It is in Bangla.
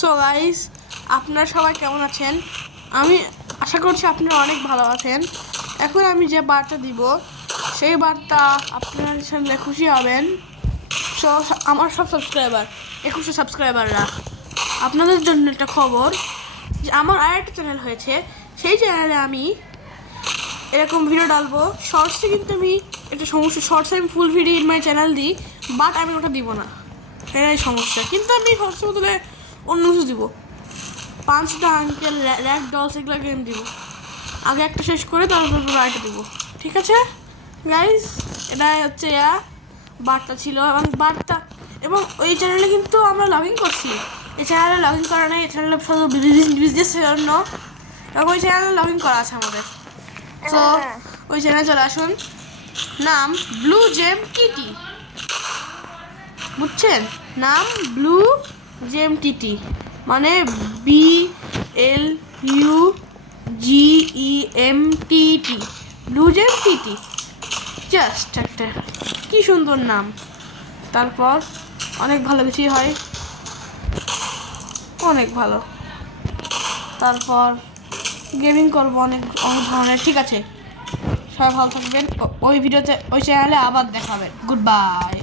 সো গাইস, আপনারা সবাই কেমন আছেন? আমি আশা করছি আপনারা অনেক ভালো আছেন। এখন আমি যে বার্তা দিব সেই বার্তা আপনারা শুনলে খুশি হবেন। সো আমার সব সাবস্ক্রাইবার 2100 সাবস্ক্রাইবাররা, আপনাদের জন্য একটা খবর যে আমার আরেকটা চ্যানেল হয়েছে। সেই চ্যানেলে আমি এরকম ভিডিও ডালবো। শর্টসে কিন্তু আমি একটা সমস্যা, শর্টসে আমি full video in my channel দিই, বাট আমি ওটা দিব না, এটাই সমস্যা। কিন্তু আমি শর্টসের বদলে অন্য কিছু দিব, 5টা আঙ্কেল র্যাক ডলস এগুলো গেম দিব। আগে একটা শেষ করে তারপর আরেকটা দিব, ঠিক আছে গাইজ? এটাই হচ্ছে বার্তা ছিল এবং বার্তা। এবং ওই চ্যানেলে কিন্তু আমরা লগ ইন করছি, এই চ্যানেলে লগ ইন করা নেই, এই চ্যানেলে শুধু বিজনেসের জন্য, এবং ওই চ্যানেলে লগ ইন করা আছে আমাদের। তো ওই চ্যানেলে চলে আসুন, নাম ব্লু জেম টিটি, বুঝছেন? নাম ব্লু জেম টিটি, মানে BLUGEMTT, ব্লু জেম টিটি। জাস্ট একটা কি সুন্দর নাম। তারপর অনেক ভালো কিছুই হয়, অনেক ভালো। তারপর গেমিং করবো অনেক অনেক ধরনের, ঠিক আছে? সবাই ভালো থাকবেন। ওই ভিডিওতে ওই চ্যানেলে আবার দেখাবেন। Good bye.